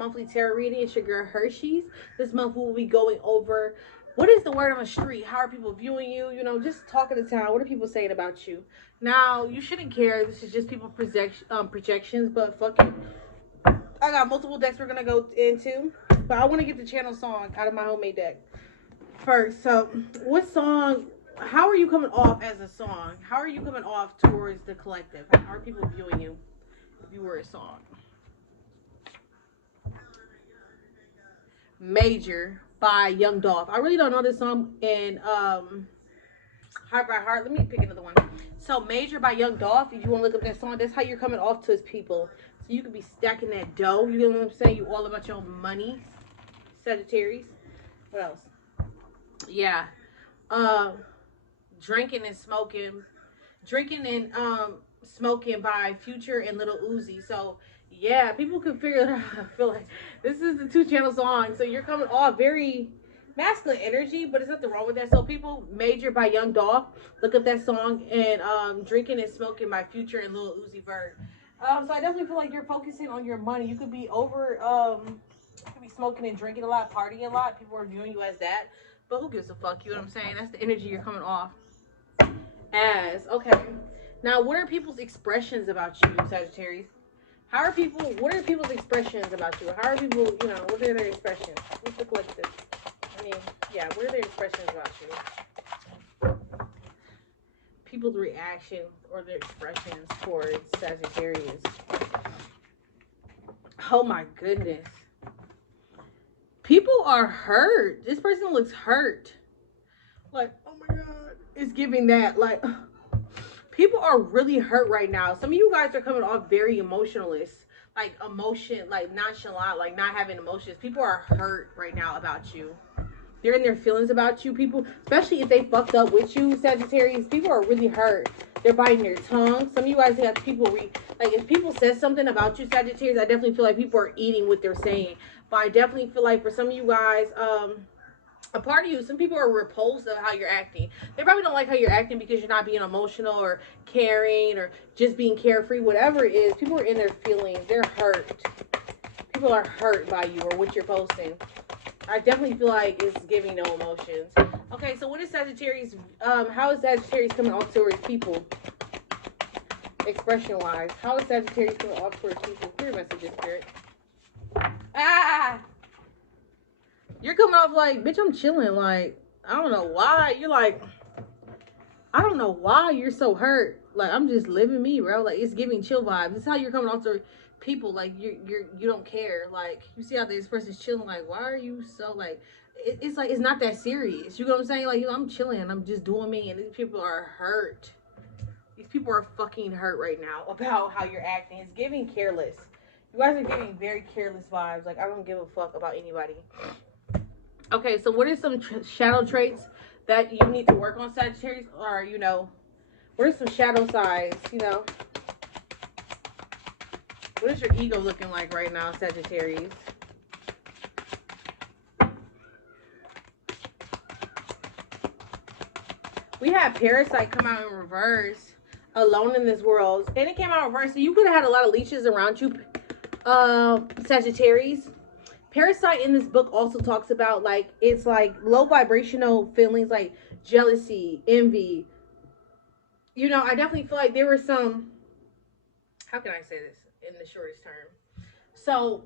monthly tarot reading. It's your girl Hershey's. This month we will be going over what is the word on the street? How are people viewing you? You know, just talk of the town. What are people saying about you? Now, you shouldn't care. This is just people projections, but fuck it. I got multiple decks we're going to go into, but I want to get the channel song out of my homemade deck first. So, what song, how are you coming off as a song? How are you coming off towards the collective? How are people viewing you if you were a song? Major by Young Dolph. I really don't know this song in Heart by Heart. Let me pick another one. So Major by Young Dolph. If you want to look up that song, that's how you're coming off to his people. So you could be stacking that dough. You know what I'm saying? You all about your money, Sagittarius. What else? Yeah. Drinking and smoking by Future and Little Uzi. So yeah, people can figure it out. I feel like this is the 2-channel song, so you're coming off very masculine energy, but there's nothing wrong with that. So people, Major by Young Dolph, look up that song, and Drinking and Smoking by Future and Little Uzi Vert. So I definitely feel like you're focusing on your money. You could be you could be smoking and drinking a lot, partying a lot. People are viewing you as that, but who gives a fuck? You know what I'm saying? That's the energy you're coming off as. Okay, now what are people's expressions about you, Sagittarius? How are people, what are people's expressions about you? How are people, you know, what are their expressions? What's the collective? I mean, yeah, what are their expressions about you? People's reaction or their expressions towards Sagittarius. Oh my goodness. People are hurt. This person looks hurt. Like, oh my God. It's giving that, like, people are really hurt right now. Some of you guys are coming off very emotionalist, like emotion, like nonchalant, like not having emotions. People are hurt right now about you. They're in their feelings about you. People, especially if they fucked up with you, Sagittarius, people are really hurt. They're biting their tongue. Some of you guys have people like if people say something about you, Sagittarius, I definitely feel like people are eating what they're saying. But I definitely feel like for some of you guys, a part of you, some people are repulsed of how you're acting. They probably don't like how you're acting because you're not being emotional or caring or just being carefree, whatever it is. People are in their feelings. They're hurt. People are hurt by you or what you're posting. I definitely feel like it's giving no emotions. Okay, so what is Sagittarius, how is Sagittarius coming off towards people? Expression wise. How is Sagittarius coming off towards people? Clear messages, Spirit. Ah! You're coming off like, bitch, I'm chilling. Like, I don't know why. You're like, I don't know why you're so hurt. Like, I'm just living me, bro. Like, it's giving chill vibes. This is how you're coming off to people. Like, you don't care. Like, you see how this person's chilling. Like, why are you so, like, it's like, it's not that serious. You know what I'm saying? Like, you know, I'm chilling. I'm just doing me. And these people are hurt. These people are fucking hurt right now about how you're acting. It's giving careless. You guys are giving very careless vibes. Like, I don't give a fuck about anybody. Okay, so what are some shadow traits that you need to work on, Sagittarius? Or, you know, what are some shadow sides, you know? What is your ego looking like right now, Sagittarius? We had Parasite come out in reverse, Alone in This World. And it came out in reverse, so you could have had a lot of leeches around you, Sagittarius. Parasite in this book also talks about, like, it's like low vibrational feelings like jealousy, envy. You know, I definitely feel like there were some, how can I say this in the shortest term? So,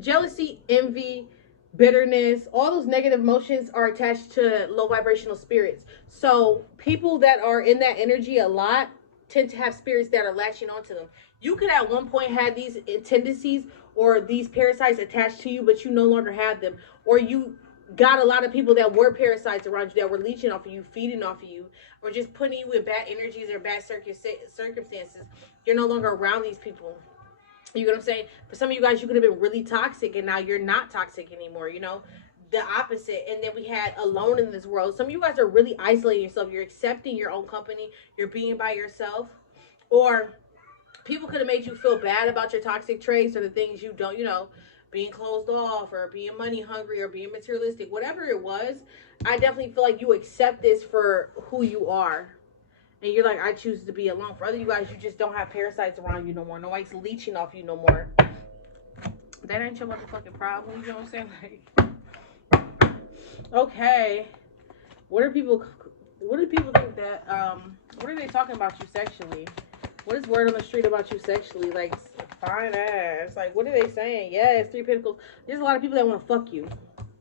jealousy, envy, bitterness, all those negative emotions are attached to low vibrational spirits. So, people that are in that energy a lot tend to have spirits that are latching onto them. You could at one point have these tendencies or these parasites attached to you, but you no longer have them. Or you got a lot of people that were parasites around you that were leeching off of you, feeding off of you, or just putting you in bad energies or bad circumstances. You're no longer around these people. You know what I'm saying? For some of you guys, you could have been really toxic, and now you're not toxic anymore, you know? The opposite. And then we had Alone in This World. Some of you guys are really isolating yourself. You're accepting your own company. You're being by yourself. Or people could have made you feel bad about your toxic traits or the things you don't, you know, being closed off or being money hungry or being materialistic. Whatever it was, I definitely feel like you accept this for who you are. And you're like, I choose to be alone. For other you guys, you just don't have parasites around you no more. Nobody's leeching off you no more. That ain't your motherfucking problem. You know what I'm saying? Like, okay. What are people? What do people think that? What are they talking about you sexually? What is word on the street about you sexually? Like, fine ass. Like, what are they saying? Yes, three pentacles. There's a lot of people that want to fuck you,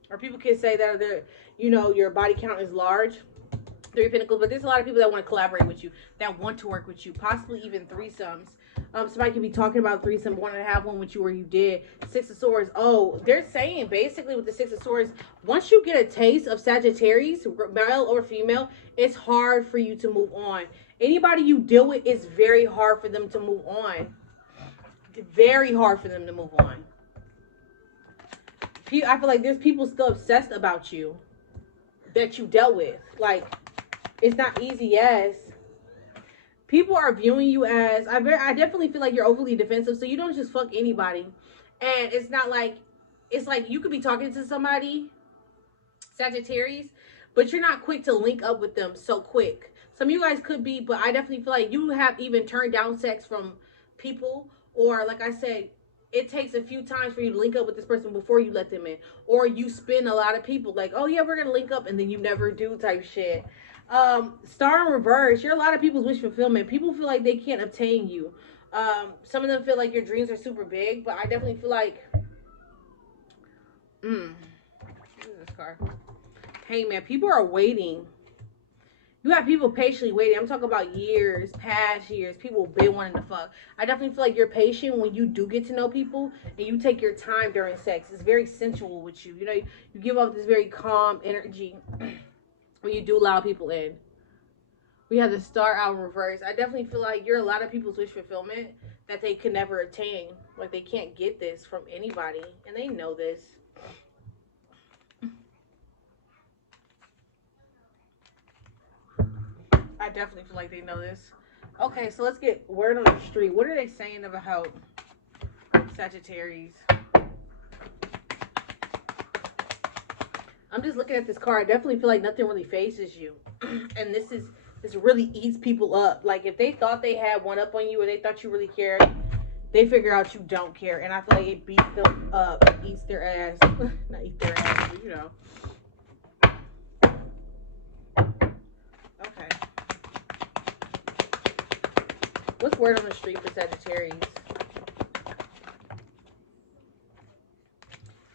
or people can say that they're, you know, your body count is large. Three pentacles, but there's a lot of people that want to collaborate with you, that want to work with you, possibly even threesomes. Somebody could be talking about threesome, wanting to have one with you, or you did. Six of Swords. Oh, they're saying basically with the Six of Swords, once you get a taste of Sagittarius, male or female, it's hard for you to move on. Anybody you deal with, it's very hard for them to move on. Very hard for them to move on. I feel like there's people still obsessed about you that you dealt with. Like, it's not easy, yes. People are viewing you as, I definitely feel like you're overly defensive, so you don't just fuck anybody. And it's not like, it's like you could be talking to somebody, Sagittarius, but you're not quick to link up with them so quick. Some of you guys could be, but I definitely feel like you have even turned down sex from people, or like I said, it takes a few times for you to link up with this person before you let them in. Or you spin a lot of people like, oh yeah, we're going to link up, and then you never do type shit. Star in reverse, you're a lot of people's wish fulfillment. People feel like they can't obtain you. Some of them feel like your dreams are super big, but I definitely feel like, what is this card? Hey man, people are waiting. You have people patiently waiting. I'm talking about years, past years. People been wanting to fuck. I definitely feel like you're patient when you do get to know people, and you take your time during sex. It's very sensual with you. You know, you give off this very calm energy when you do allow people in. We have the Star out in reverse. I definitely feel like you're a lot of people's wish fulfillment that they can never attain. Like, they can't get this from anybody, and they know this. I definitely feel like they know this. Okay, so let's get word on the street. What are they saying about Sagittarius? I'm just looking at this card. I definitely feel like nothing really phases you. And this really eats people up. Like, if they thought they had one up on you, or they thought you really cared, they figure out you don't care. And I feel like it beats them up. It eats their ass. Not eat their ass, but you know. Okay. What's word on the street for Sagittarius?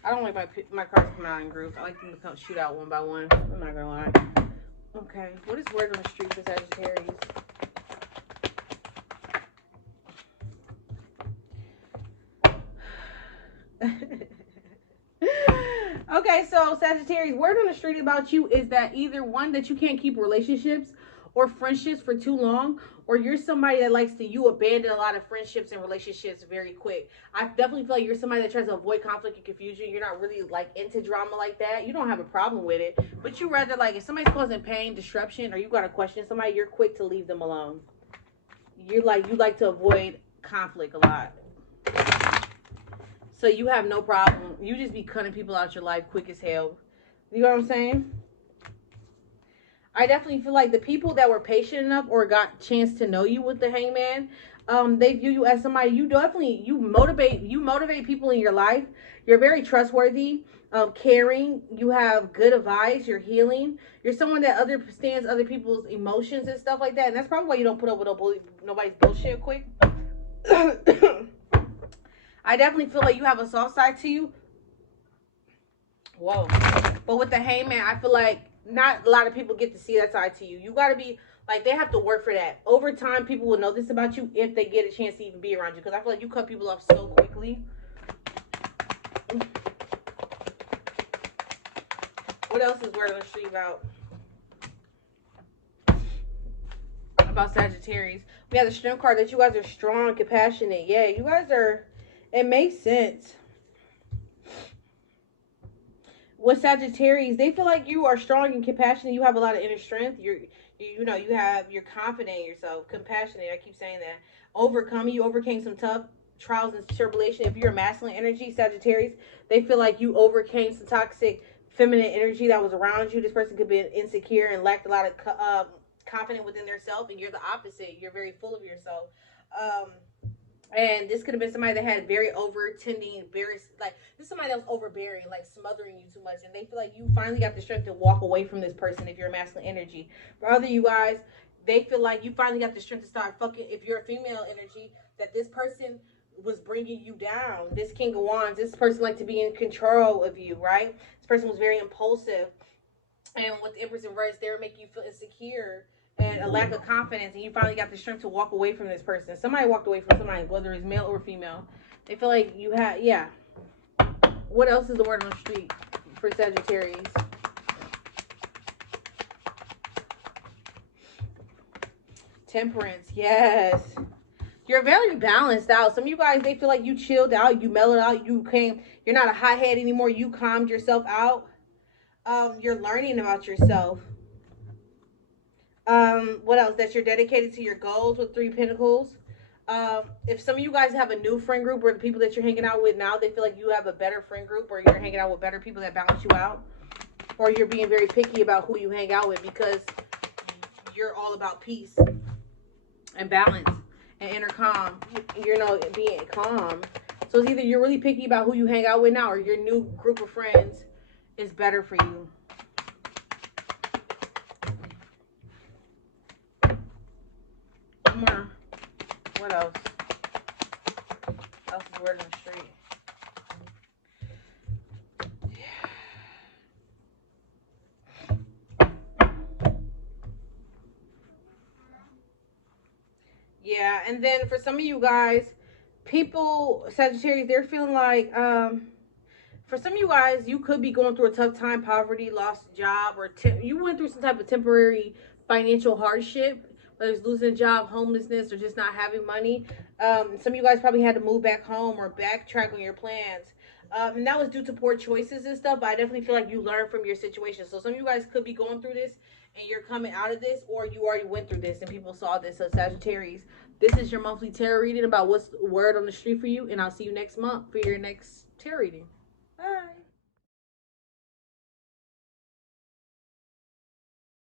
I don't like my cards come out in groups. I like them to come shoot out one by one. I'm not gonna lie. Okay, what is word on the street for Sagittarius? Okay, so Sagittarius, word on the street about you is that either one, that you can't keep relationships or friendships for too long, or you're somebody that likes to, you abandon a lot of friendships and relationships very quick. I definitely feel like you're somebody that tries to avoid conflict and confusion. You're not really like into drama like that. You don't have a problem with it, but you rather, like, if somebody's causing pain, disruption, or you got to question somebody, you're quick to leave them alone. You like to avoid conflict a lot. So you have no problem. You just be cutting people out your life quick as hell. You know what I'm saying? I definitely feel like the people that were patient enough or got a chance to know you with the Hangman, they view you as somebody, you motivate people in your life. You're very trustworthy, caring. You have good advice. You're healing. You're someone that understands other people's emotions and stuff like that. And that's probably why you don't put up with nobody's bullshit quick. I definitely feel like you have a soft side to you. Whoa. But with the Hangman, I feel like not a lot of people get to see that side to you. You got to be, like, they have to work for that. Over time, people will know this about you if they get a chance to even be around you. Because I feel like you cut people off so quickly. What else is word on the street about Sagittarius? We have the Strength card, that you guys are strong, compassionate. Yeah, you guys are, it makes sense. With Sagittarius, they feel like you are strong and compassionate. You have a lot of inner strength. You're confident in yourself, compassionate. I keep saying that. You overcame some tough trials and tribulation. If you're a masculine energy, Sagittarius, they feel like you overcame some toxic feminine energy that was around you. This person could be insecure and lacked a lot of confidence within themselves, and you're the opposite. You're very full of yourself. And this could have been somebody that had very overtending, very like this is somebody that was overbearing, like smothering you too much, and they feel like you finally got the strength to walk away from this person if you're a masculine energy. For other you guys, they feel like you finally got the strength to start fucking. If you're a female energy, that this person was bringing you down. This King of Wands, this person like to be in control of you, right? This person was very impulsive, and with the Empress in reverse, they were making you feel insecure and a lack of confidence, and you finally got the strength to walk away from this person. Somebody walked away from somebody, whether it's male or female. They feel like you had, yeah. What else is the word on the street for Sagittarius? Temperance, yes. You're very balanced out. Some of you guys, they feel like you chilled out, you mellowed out, you're not a hothead anymore, you calmed yourself out. You're learning about yourself. What else? That you're dedicated to your goals with Three Pentacles. If some of you guys have a new friend group, or the people that you're hanging out with now, they feel like you have a better friend group, or you're hanging out with better people that balance you out, or you're being very picky about who you hang out with because you're all about peace and balance and inner calm. You know, being calm. So it's either you're really picky about who you hang out with now, or your new group of friends is better for you. One more. What else? What else is word on the street? Yeah, and then for some of you guys, people, Sagittarius, they're feeling like, for some of you guys, you could be going through a tough time, poverty, lost job, or you went through some type of temporary financial hardship, whether it's losing a job, homelessness, or just not having money. Some of you guys probably had to move back home or backtrack on your plans. And that was due to poor choices and stuff, but I definitely feel like you learned from your situation. So some of you guys could be going through this and you're coming out of this, or you already went through this and people saw this. So Sagittarius, this is your monthly tarot reading about what's the word on the street for you, and I'll see you next month for your next tarot reading. Bye.